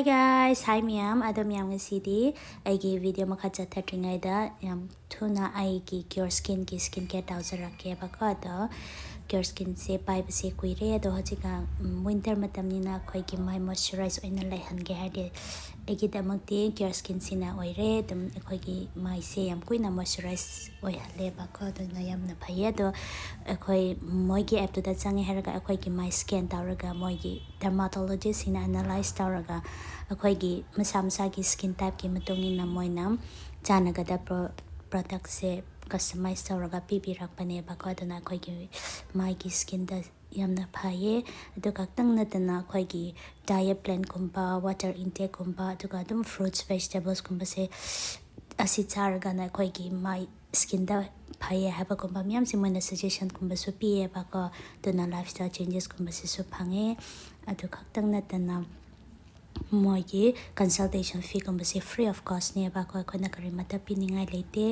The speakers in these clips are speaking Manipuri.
Hi guys, hi miyam, miyam ngasidi aigi video makha chathatingayda yam thuna aigi Cureskin ki skincare tawjarake bako ado Cureskin se paibase kuire ado hojika winter matamnina khoigi mai moisturize oina laihange hade aigi damakti Cureskin sina oire dum khoigi mai se yam kuina moisturize oihale bako ado na yamna phaye ado khoi moigi app to da changi haraga khoigi mai scan tawraga moigi dermatologist sina analyze tawraga अखोइगी मसा मसागी स्किन टाइप की मतोंगिना मोइना चानगदा प्रोडक्ट से कस्टमाइज तौरगा पीबीरकपने बको अदुना अखोइगी माइगी स्किन दा यमना फाये अदुगा तंग नतना अखोइगी डाइट प्लान कुंबा वाटर इनटेक कुंबा अदुगा अदुम फ्रूट्स वेजिटेबल्स कुंबा से असि चारगा ना अखोइगी माइ स्किन दा फाये हाबा कुंबा मियाम से मोइना सजेशन कुंबा सु पिए बको अदुना लाइफस्टाइल चेंजेस कुंबा से सु फांगे अदुगा तंग नतना मोइगी कंसल्टेशन फी कुंबसे फ्री ऑफ कॉस्ट ने बा को कोना करी मता पिनिंगाय लेते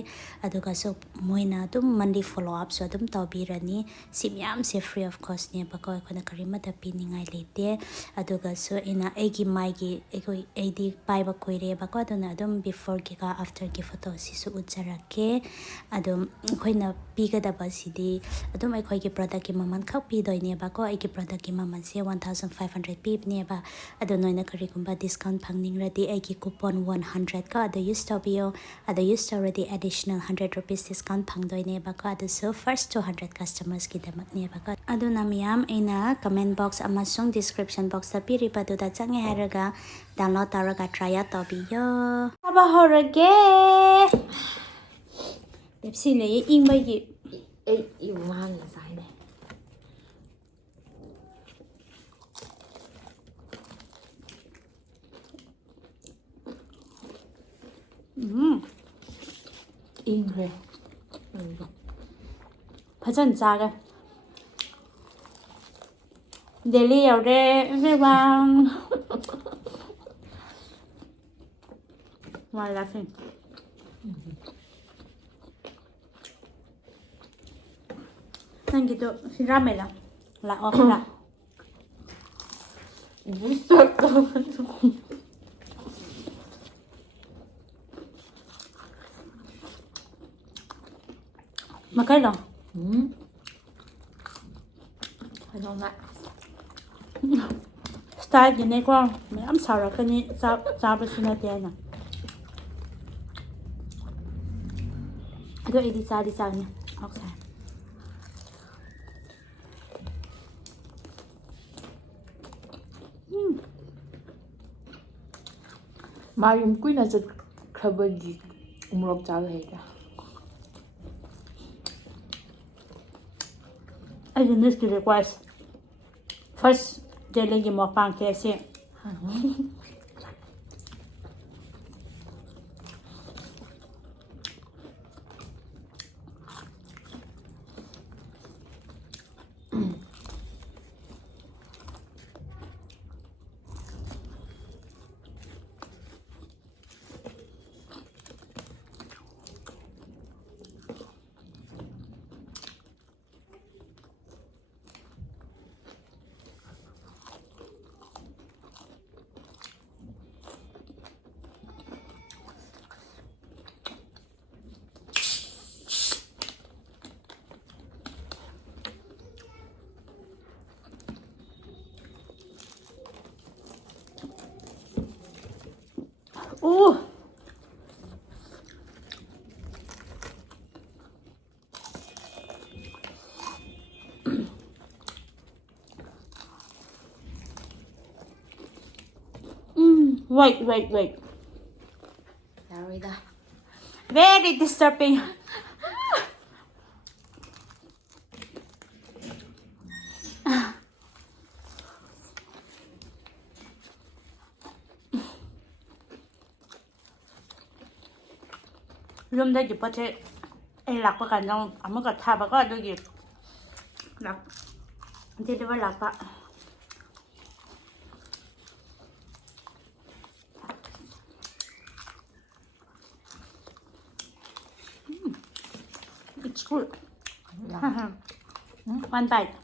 अदुगा सो मोइना तुम मंडी फॉलो अप सो तुम तौबीरनी सिमयाम से फ्री ऑफ कॉस्ट ने बा को कोना करी मता पिनिंगाय लेते अदुगा सो इना एगी माइगी एकोई एदी पाइबा कोइरे बा को अदुना अदुम बिफोर की का आफ्टर की फोटो सिसु उजरके अदुम खोइना पिगदबा सिदी अदुम एखोई की प्रोडक्ट की ममन खक पी दोइने बा को एगी प्रोडक्ट की ममन से 1500 पी ने बा अदु नोइना करी कुंबा डिस्काउंट फंगनिंग रदी एगी कूपन 100 का अदु यूज तबियो अदु यूज तौरदी एडिशनल 100 रुपीस डिस्काउंट फंगदोइने बा को अदु सो फर्स्ट 200 कस्टमर्स की दमक ने बा को अदु नामियाम एना कमेंट बॉक्स अमसुंग डिस्क्रिप्शन बॉक्स ता पिरि पदु दा चंगे हारगा डाउनलोड तौरगा ट्राई आउट तबियो अब होरगे पेप्सी ले इंबगी ए इवान साइने इंग्रे फजन जागा Delhi yaude everyone why laughing thank you to ramela la okra makai lo I don't like style gine ko I'm sorry kani sa suna tiana ado edi sa ni okay mà dùng quý là dịch khơi gì một trả lời cả I didn't miss the request first Delhi Mukbang KFC Oh, wait. Sorry da. Very disturbing. Room da gipa che lak pa kan nong amuka tha ba ko do gi lak deliver lak pa it's good Yeah. one bite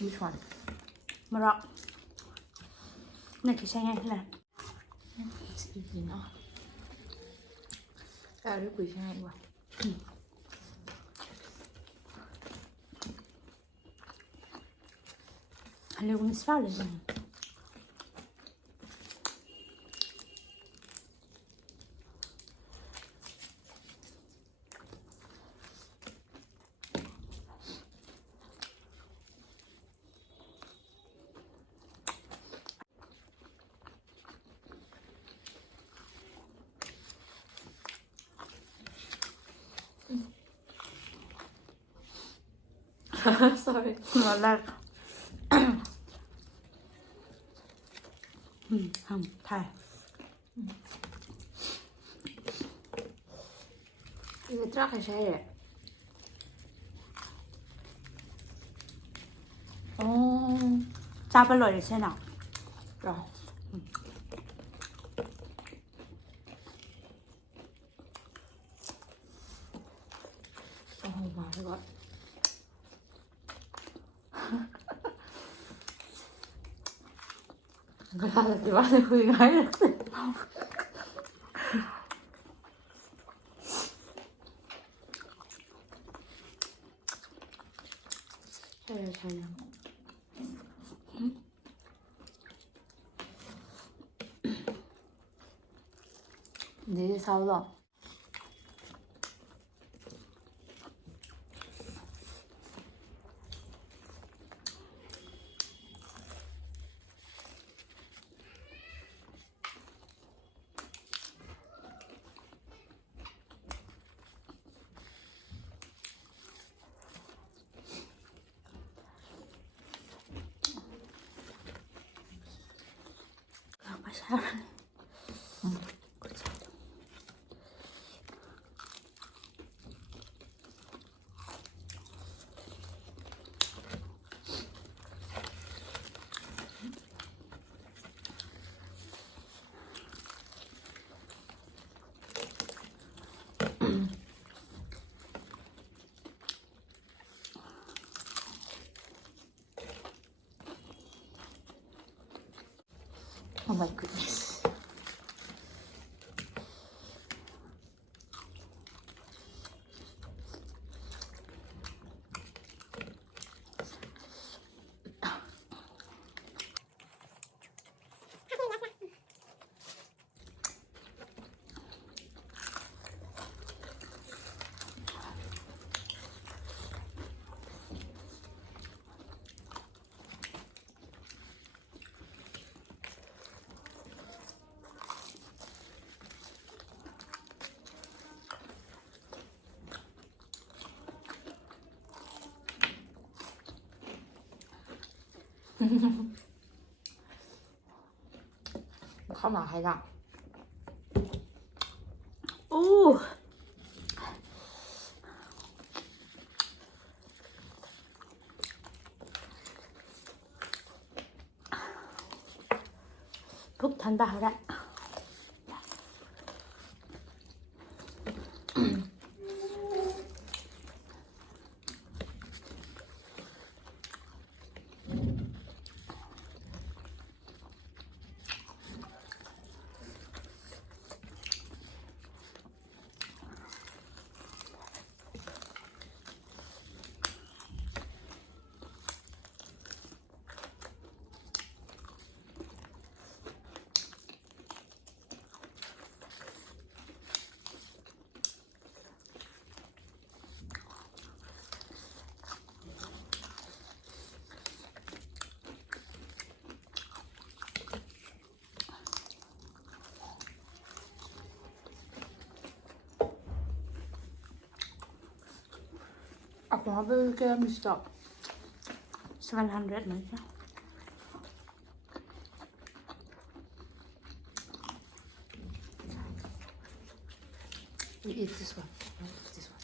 Which one? Morocco. Này thì sang ngay là It's easy now. Rất quý cho anh vào. Anh cũng sao rồi. Sorry. Ngon lắm. Không, thầy. 이거 쫙 하셔야 돼. Cha bắt lỗi để xem nào. Rồi. Oh my god. Người ta là chỉ bắt được khuya gái được. 촬영. 네 살라. 마샤라. Oh my goodness. Không nào hay là 푹 탄다 하라. Ako nga ba kaya mistake? 700 man siya. We eat this one. This one.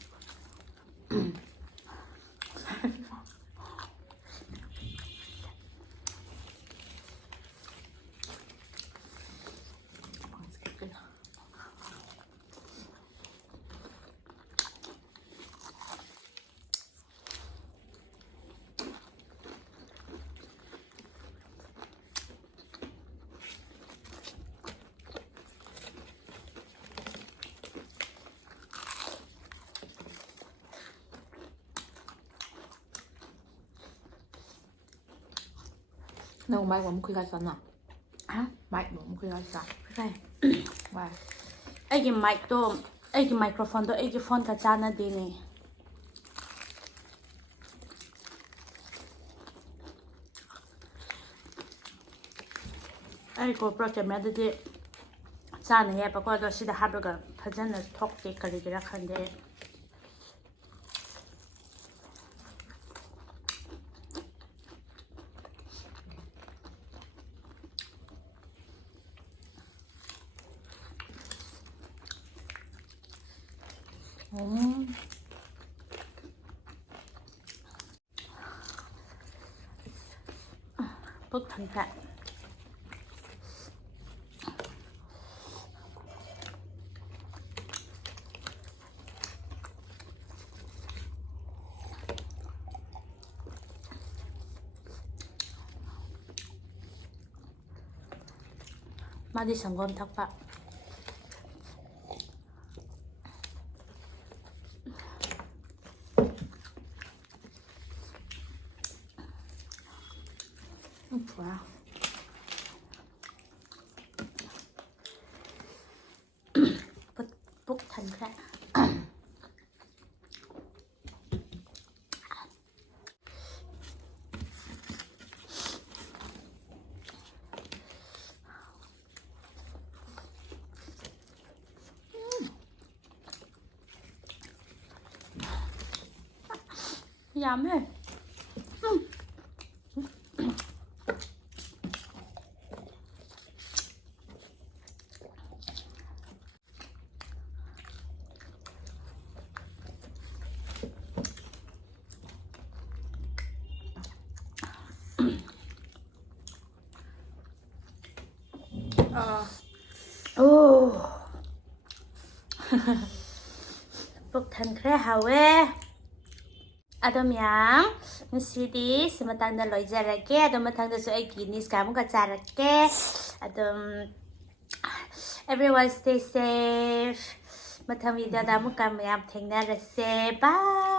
ꯅꯪ ꯃꯥꯏꯛ ꯑꯃꯨꯛ ꯈꯨꯏꯒ ꯆꯥꯅ ꯍꯥ ꯃꯥꯏꯛ ꯑꯃꯨꯛ ꯈꯨꯏꯒ ꯆꯥ ꯀꯥꯏ ꯋꯥꯏ ꯑꯩꯒꯤ ꯃꯥꯏꯛꯇꯣ ꯑꯩꯒꯤ ꯃꯥꯏꯀ꯭ꯔꯣꯐꯣꯟꯗꯣ ꯑꯩꯒꯤ ꯐꯣꯟꯒ ꯆꯥꯟꯅꯗꯦꯅꯦ ꯑꯩ GoPro ꯀꯦꯃꯦꯔꯥꯗꯗꯤ ꯆꯥꯅꯩꯌꯦꯕꯀꯣ ꯑꯗꯣ ꯁꯤꯗ ꯍꯥꯞꯄꯒ ꯐꯖꯅ ꯊꯣꯛꯇꯦ ꯀꯔꯤꯒꯤꯔꯥ ꯈꯪꯗꯦ ꯄꯨꯛ ꯊꯟꯈ꯭ꯔꯦ 마디 성공 닭밥 좋아 푹 탄可爱 야매 오 폭탄 그래 하왜 아dom양 ngusidi sematangda loijarake adom matangda so ai kinis kamu ka charake adom everyone stay safe mathang video da mu kam yam thengnarase bye